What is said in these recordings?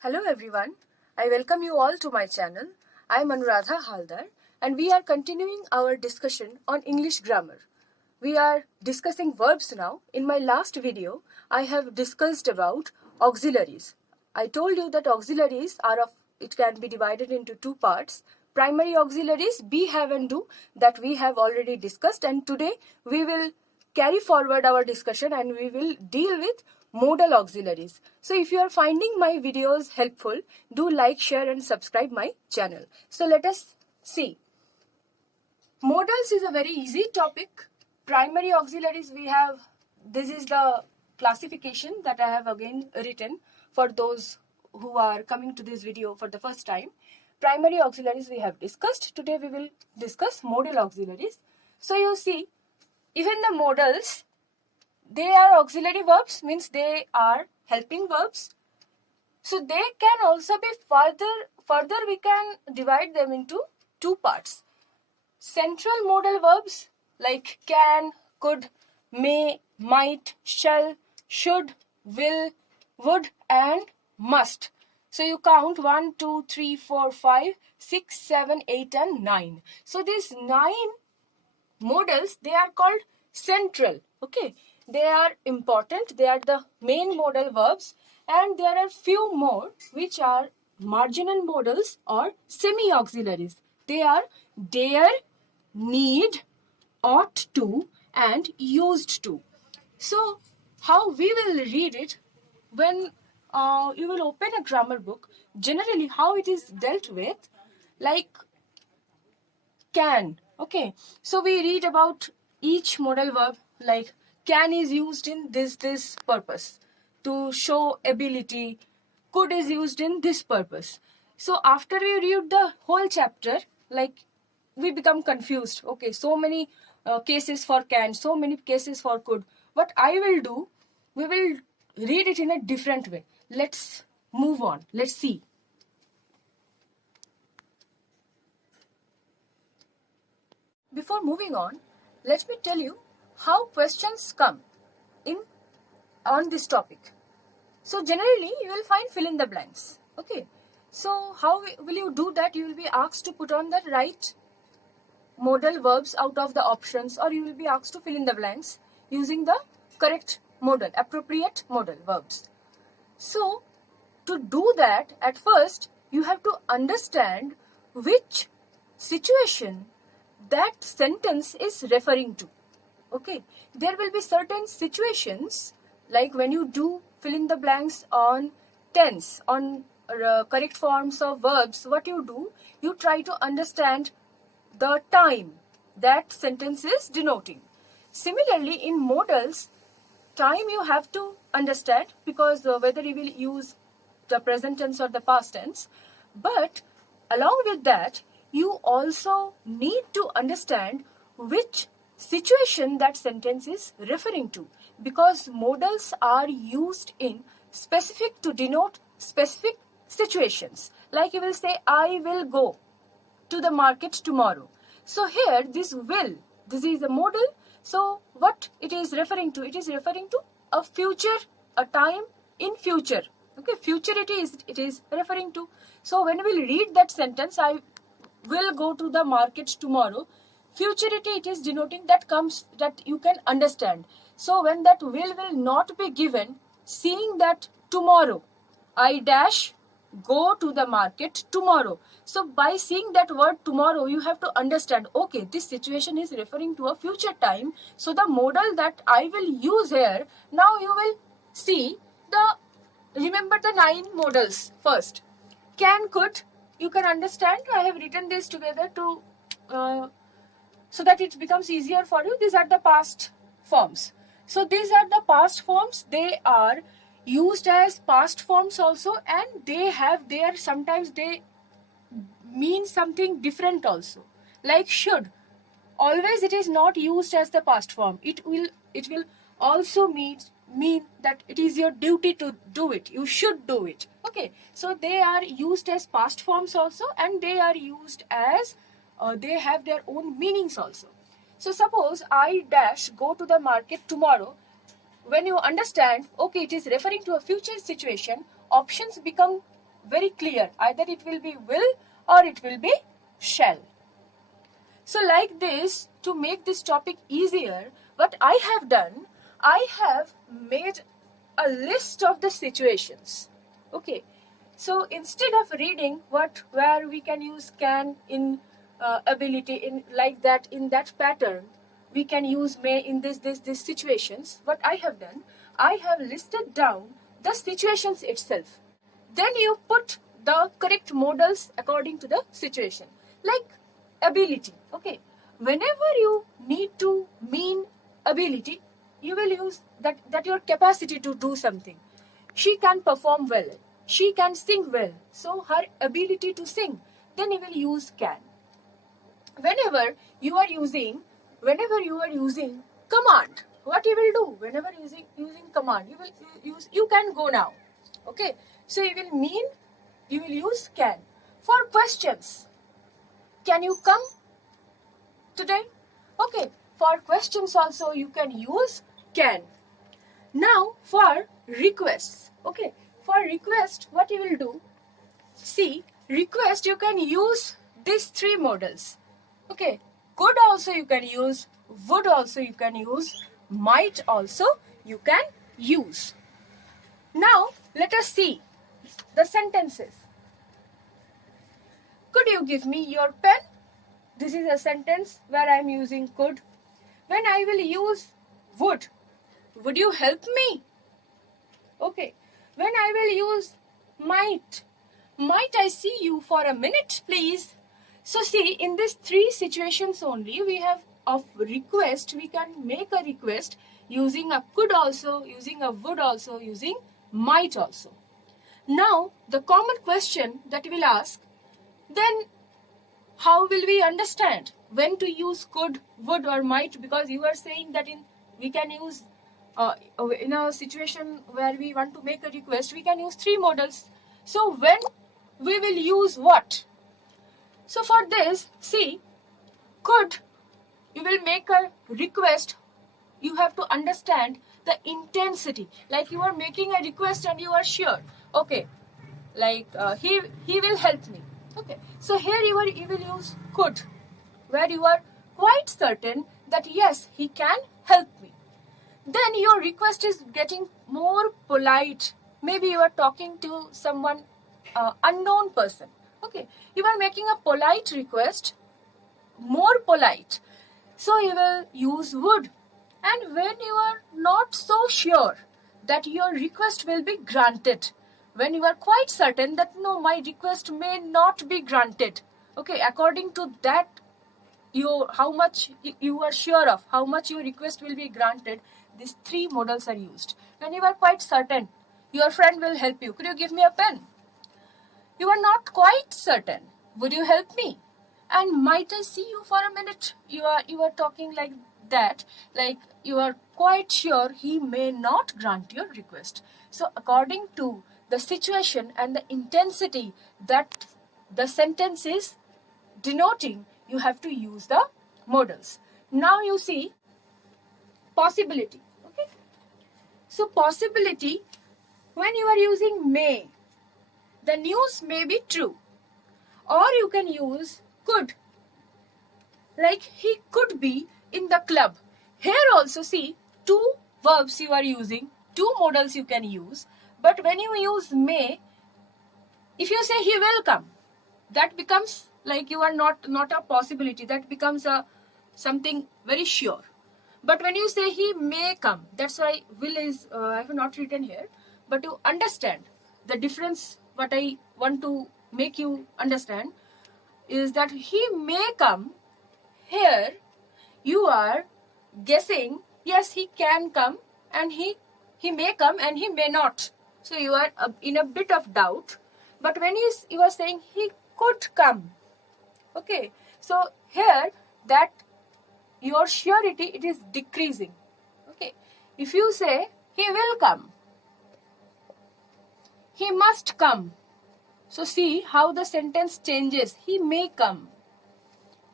Hello everyone, I welcome you all to my channel. I am Anuradha Haldar and we are continuing our discussion on English grammar. We are discussing verbs now. In my last video, I have discussed about auxiliaries. I told you that auxiliaries it can be divided into two parts. Primary auxiliaries, be, have and do, that we have already discussed, and today we will carry forward our discussion and we will deal with modal auxiliaries. So if you are finding my videos helpful, do like, share and subscribe my channel. So let us see. Modals is a very easy topic. Primary auxiliaries this is the classification that I have again written for those who are coming to this video for the first time. Primary auxiliaries we have discussed. Today we will discuss modal auxiliaries. So you see, even the modals, they are auxiliary verbs, means they are helping verbs. So they can also be further we can divide them into two parts. Central modal verbs like can, could, may, might, shall, should, will, would and must. So you count 1, 2, 3, 4, 5, 6, 7, 8 and 9. So these 9 modals, they are called central. Okay, they are important. They are the main modal verbs, and there are few more which are marginal modals or semi-auxiliaries. They are dare, need, ought to and used to. So how we will read it when you will open a grammar book, generally how it is dealt with, like can. Okay, so we read about each modal verb, like can is used in this purpose to show ability, could is used in this purpose. So after we read the whole chapter, like we become confused. Okay, so many cases for can, so many cases for could. What I will do, we will read it in a different way. Let's move on. Let's see. Before moving on, let me tell you how questions come in on this topic. So generally, you will find fill in the blanks. Okay. So how will you do that? You will be asked to put on the right modal verbs out of the options, or you will be asked to fill in the blanks using the correct modal, appropriate modal verbs. So to do that, at first, you have to understand which situation that sentence is referring to. Okay, there will be certain situations, like when you do fill in the blanks on tense, on correct forms of verbs, what you do, you try to understand the time that sentence is denoting. Similarly, in modals, time you have to understand, because whether you will use the present tense or the past tense, but along with that, you also need to understand which situation that sentence is referring to, because modals are used in specific to denote specific situations. Like you will say, I will go to the market tomorrow. So here this is a modal. So what it is referring to? It is referring to a future, a time in future. Okay, future it is referring to. So when we read that sentence, I will go to the market tomorrow, futurity it is denoting that you can understand. So when that will not be given, seeing that tomorrow, I dash go to the market tomorrow. So by seeing that word tomorrow, you have to understand, okay, this situation is referring to a future time. So the modal that I will use here, now you will see remember the 9 modals first. Can, could, you can understand. I have written this together to so that it becomes easier for you. These are the past forms. So these are the past forms. They are used as past forms also, and sometimes they mean something different also. Like should, always it is not used as the past form. It will also mean that it is your duty to do it. You should do it. Okay, so they are used as past forms also, and they are used as they have their own meanings also. So suppose I dash go to the market tomorrow. When you understand, okay, it is referring to a future situation, options become very clear. Either it will be will or it will be shall. So like this, to make this topic easier, what I have done, I have made a list of the situations. Okay. So instead of reading where we can use can in ability in like that in that pattern, we can use may in this situations. What I have done, I have listed down the situations itself. Then you put the correct modals according to the situation. Like ability. Okay. Whenever you need to mean ability, you will use that your capacity to do something. She can perform well. She can sing well. So her ability to sing. Then you will use can. Whenever you are using command, what you will do? Whenever using command, you can go now. Okay. So you will use can. For questions, can you come today? Okay. For questions also you can use can. Now for requests. Okay. For request, what you will do? See, request you can use these three models. Okay. Could also you can use, would also you can use, might also you can use. Now let us see the sentences. Could you give me your pen? This is a sentence where I am using could. When I will use would you help me? Okay. When I will use might I see you for a minute, please? So see, in these three situations only, we have of request, we can make a request using a could also, using a would also, using might also. Now, the common question that we'll ask, then how will we understand when to use could, would or might? Because you are saying that we can use in a situation where we want to make a request, we can use three models. So when we will use what? So for this, see, could, you will make a request, you have to understand the intensity. Like you are making a request and you are sure, okay, like he will help me. Okay, so here you will use could, where you are quite certain that yes, he can help me. Then your request is getting more polite. Maybe you are talking to someone unknown person. Okay, you are making a polite request, more polite. So you will use would. And when you are not so sure that your request will be granted, when you are quite certain that no, my request may not be granted. Okay, according to that, how much you are sure of, how much your request will be granted, these three models are used. When you are quite certain, your friend will help you. Could you give me a pen? You are not quite certain. Would you help me? And might I see you for a minute? You are talking like that, like you are quite sure he may not grant your request. So according to the situation and the intensity that the sentence is denoting, you have to use the modals. Now you see possibility. Okay. So possibility, when you are using may, the news may be true. Or you can use could. Like he could be in the club. Here also see two verbs you are using, two modals you can use. But when you use may, if you say he will come, that becomes like you are not a possibility. That becomes something very sure. But when you say he may come, that's why will is I have not written here. But to understand the difference, what I want to make you understand is that he may come. Here you are guessing, yes, he can come and he may come and he may not. So you are in a bit of doubt. But when you are saying he could come, okay, so here that your surety, it is decreasing. Okay, if you say he will come, he must come. So see how the sentence changes. He may come,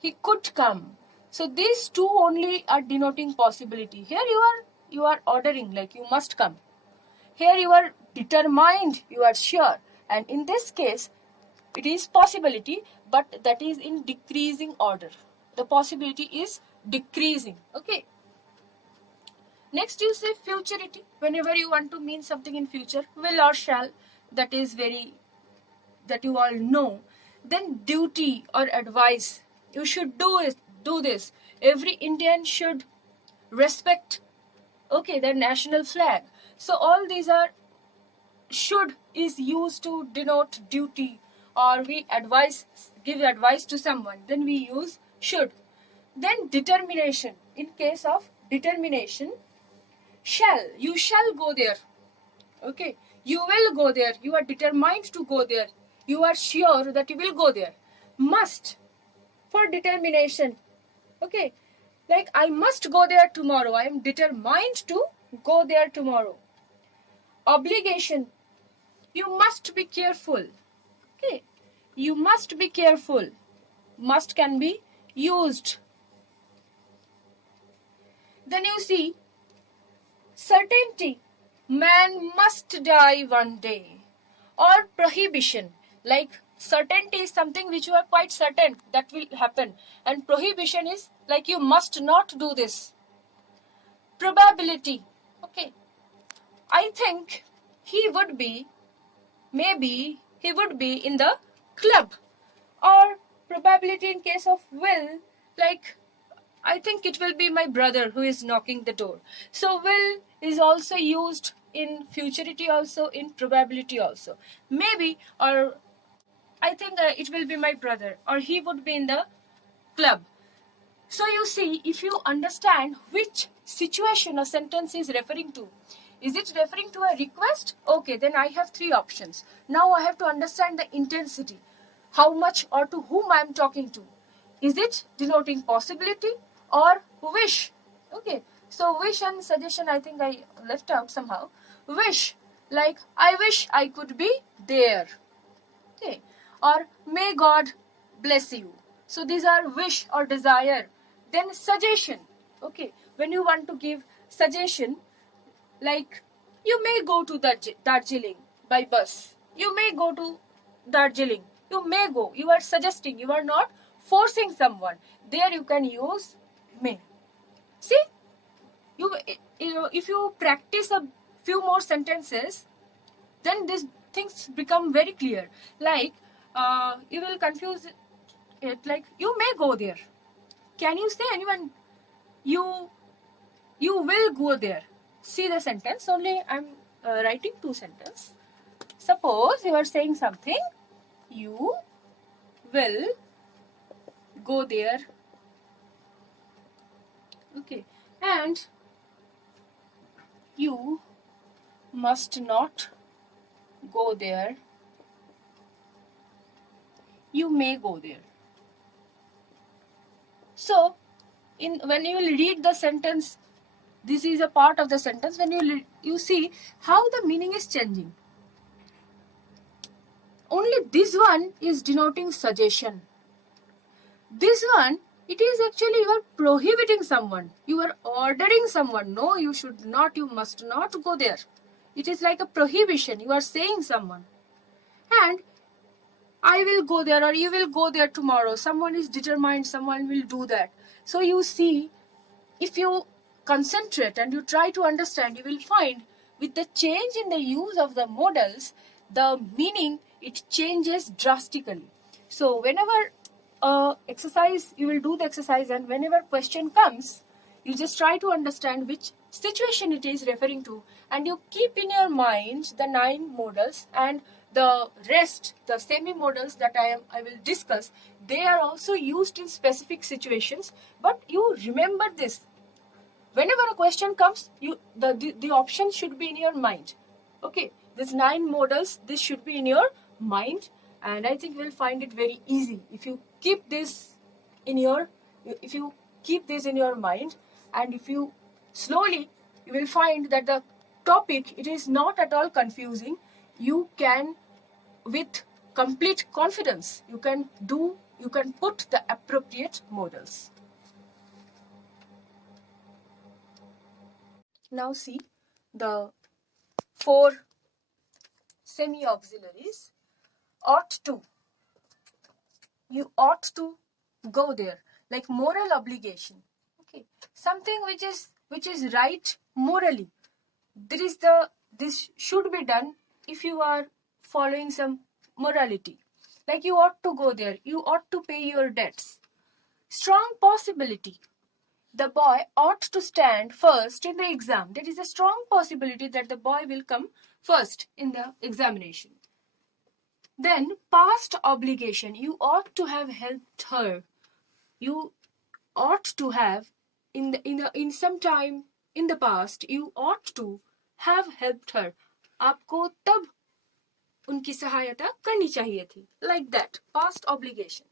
he could come. So these two only are denoting possibility. Here you are ordering, like you must come. Here you are determined, you are sure. And in this case, it is possibility, but that is in decreasing order. The possibility is decreasing. Okay. Next you say futurity. Whenever you want to mean something in future, will or shall, that is very, that you all know. Then duty or advice. You should do this. Every Indian should respect, okay, the national flag. So all these are, should is used to denote duty, or we give advice to someone, then we use should. Then determination. In case of determination, you shall go there. Okay, you will go there. You are determined to go there. You are sure that you will go there. Must, for determination. Okay, like I must go there tomorrow. I am determined to go there tomorrow. Obligation. You must be careful. Okay, you must be careful. Must can be used. Then you see certainty. Man must die one day. Or prohibition. Like certainty is something which you are quite certain that will happen. And prohibition is like you must not do this. Probability. Okay. I think he would be, maybe he would be in the club. Or probability in case of will, like I think it will be my brother who is knocking the door. So will is also used in futurity, also in probability also. Maybe, or I think it will be my brother, or he would be in the club. So you see, if you understand which situation a sentence is referring to, is it referring to a request? Okay, then I have three options. Now I have to understand the intensity. How much or to whom I am talking to. Is it denoting possibility or wish? Okay, so wish and suggestion I think I left out somehow. Wish, like I wish I could be there. Okay, or may God bless you. So these are wish or desire. Then suggestion. Okay, when you want to give suggestion, like you may go to Darjeeling by bus. You may go to Darjeeling. You may go. You are suggesting. You are not forcing someone. There you can use may. See, you know, if you practice a few more sentences, then these things become very clear. Like you will confuse it. Like you may go there. Can you say anyone? You will go there. See the sentence. Only I'm writing two sentences. Suppose you are saying something. You will go there. Okay. And you must not go there. You may go there. So, when you will read the sentence, this is a part of the sentence. When you see how the meaning is changing. Only this one is denoting suggestion. This one, it is actually you are prohibiting someone. You are ordering someone. No, you should not, you must not go there. It is like a prohibition. You are saying someone. And I will go there or you will go there tomorrow. Someone is determined, someone will do that. So you see, if you concentrate and you try to understand, you will find with the change in the use of the modals, the meaning, it changes drastically. So whenever exercise, you will do the exercise, and whenever question comes, you just try to understand which situation it is referring to, and you keep in your mind the 9 modals, and the rest, the semi-modals that I will discuss, they are also used in specific situations. But you remember this. Whenever a question comes, the option should be in your mind. Okay, these 9 modals, this should be in your mind, and I think you will find it very easy if you keep this in your mind, and if you slowly, you will find that the topic, it is not at all confusing. You can, with complete confidence, you can put the appropriate modals. Now see the 4 semi-auxiliaries. ought to. You ought to go there, like moral obligation. Okay, something which is right morally. This should be done if you are following some morality. Like you ought to go there, you ought to pay your debts. Strong possibility. The boy ought to stand first in the exam. There is a strong possibility that the boy will come first in the examination. Then past obligation. You ought to have helped her. You ought to have in some time in the past. You ought to have helped her. आपको तब उनकी सहायता करनी चाहिए थी. Like that. Past obligation.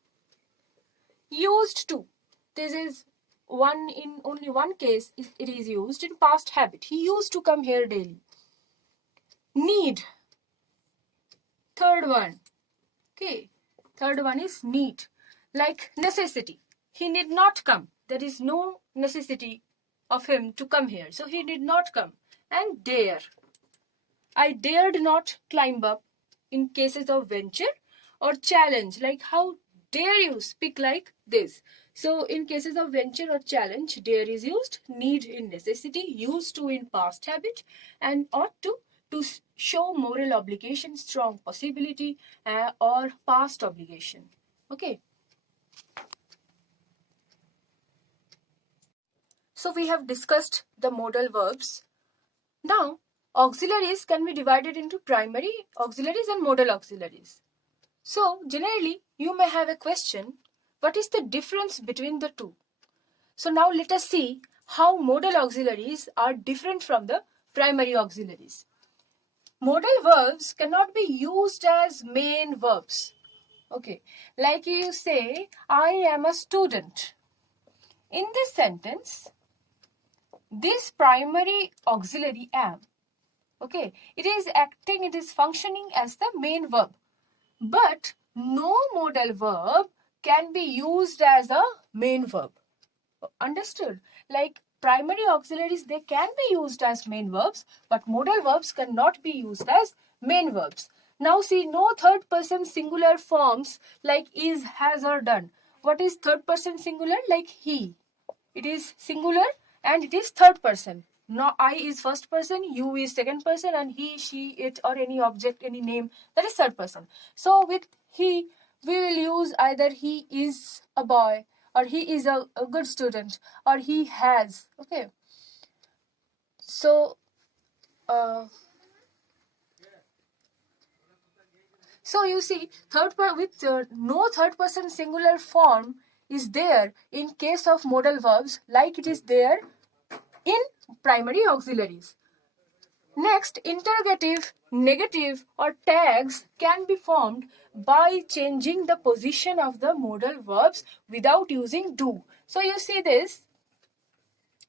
Used to. This is only one case it is used in past habit. He used to come here daily. Need. Third one. Okay. Third one is need. Like necessity. He need not come. There is no necessity of him to come here. So he did not come. And dare. I dared not climb up in cases of venture or challenge. Like how dare you speak like this? So in cases of venture or challenge, dare is used, need in necessity, used to in past habit, and ought to show moral obligation, strong possibility, or past obligation. Okay. So we have discussed the modal verbs. Now, auxiliaries can be divided into primary auxiliaries and modal auxiliaries. So, generally, you may have a question, what is the difference between the two? So, now let us see how modal auxiliaries are different from the primary auxiliaries. Modal verbs cannot be used as main verbs. Okay, like you say, I am a student. In this sentence, this primary auxiliary am, okay, it is functioning as the main verb. But no modal verb can be used as a main verb. Understood? Like primary auxiliaries, they can be used as main verbs, but modal verbs cannot be used as main verbs. Now see, no third person singular forms like is, has, or done. What is third person singular? Like he. It is singular and it is third person. Now I is first person, you is second person, and he, she, it, or any object, any name, that is third person. So with he, we will use either he is a boy, or he is a good student, or he has. Okay. So, so you see, no third person singular form is there in case of modal verbs, like it is there in primary auxiliaries. Next, interrogative, negative, or tags can be formed by changing the position of the modal verbs without using do. So you see this,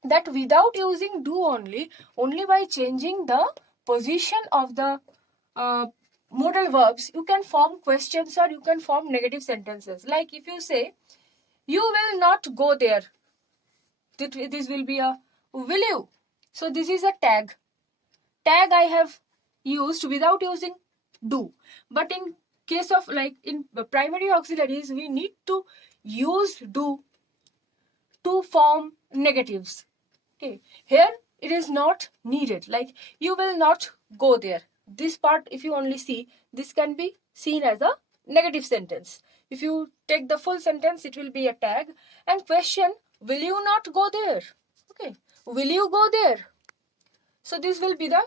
that without using do only by changing the position of the modal verbs, you can form questions or you can form negative sentences. Like if you say, you will not go there, this will be a will you. So this is a tag. Tag I have used without using do. But in case of like in primary auxiliaries, we need to use do to form negatives. Okay. Here it is not needed. Like you will not go there. This part, if you only see, this can be seen as a negative sentence. If you take the full sentence, it will be a tag. And question, will you not go there? Okay. Will you go there? So this will be the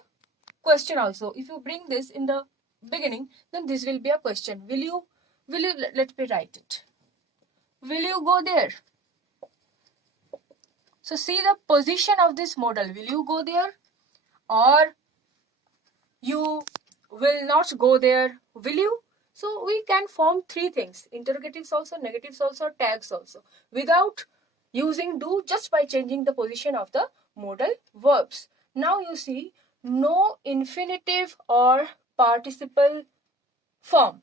question also. If you bring this in the beginning, then this will be a question. Will you, let me write it. Will you go there? So see the position of this modal. Will you go there? Or you will not go there. Will you? So we can form three things. Interrogatives also, negatives also, tags also. Without using do, just by changing the position of the modal verbs. Now you see, no infinitive or participle form.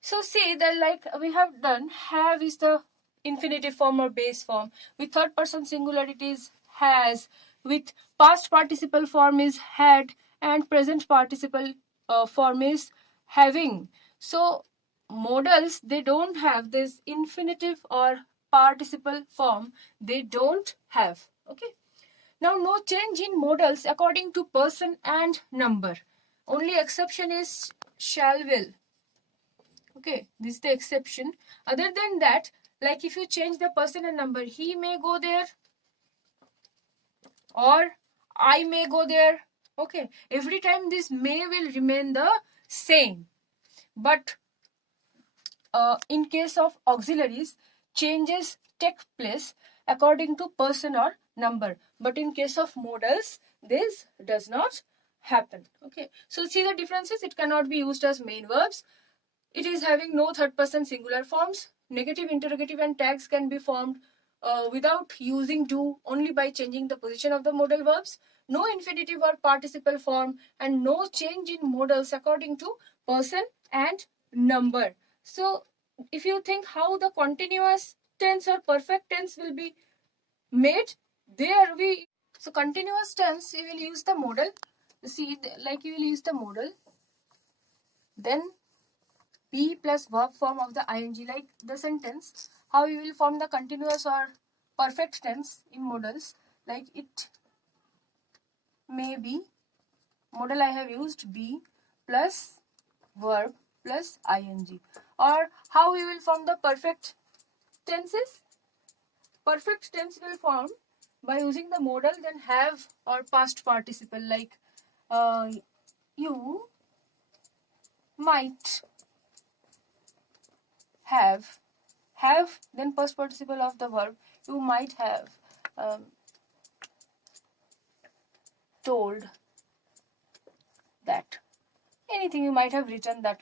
So see that like we have done, have is the infinitive form or base form. With third person singular it is has. With past participle form is had. And present participle form is having. So modals, they don't have this infinitive or participle form. They don't have. Okay. Now, no change in modals according to person and number. Only exception is shall, will. Okay, this is the exception. Other than that, like if you change the person and number, he may go there or I may go there. Okay, every time this may will remain the same. But in case of auxiliaries, changes take place according to person or number. But in case of modals, this does not happen. Okay, so see the differences. It cannot be used as main verbs. It is having no third person singular forms. Negative, interrogative and tags can be formed without using do, only by changing the position of the modal verbs. No infinitive or participle form, and no change in modals according to person and number. So if you think how the continuous tense or perfect tense will be made, there we, so continuous tense, you will use the modal. See, like you will use the modal, then be plus verb form of the ing, like the sentence. How you will form the continuous or perfect tense in modals, like it may be, modal I have used be plus verb plus ing. Or how you will form the perfect tenses? Perfect tense will form by using the modal, then have or past participle, like you might have, then past participle of the verb, you might have told that, anything you might have written that,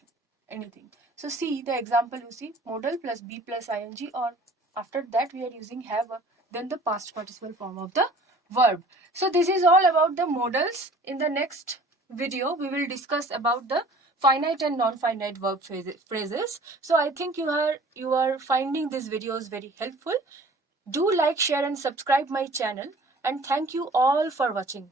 anything. So see the example, you see modal plus be plus ing, or after that we are using have, then the past participle form of the verb. So this is all about the modals. In the next video we will discuss about the finite and non-finite verb phrases. So I think you are finding these videos very helpful. Do like, share and subscribe my channel, and thank you all for watching.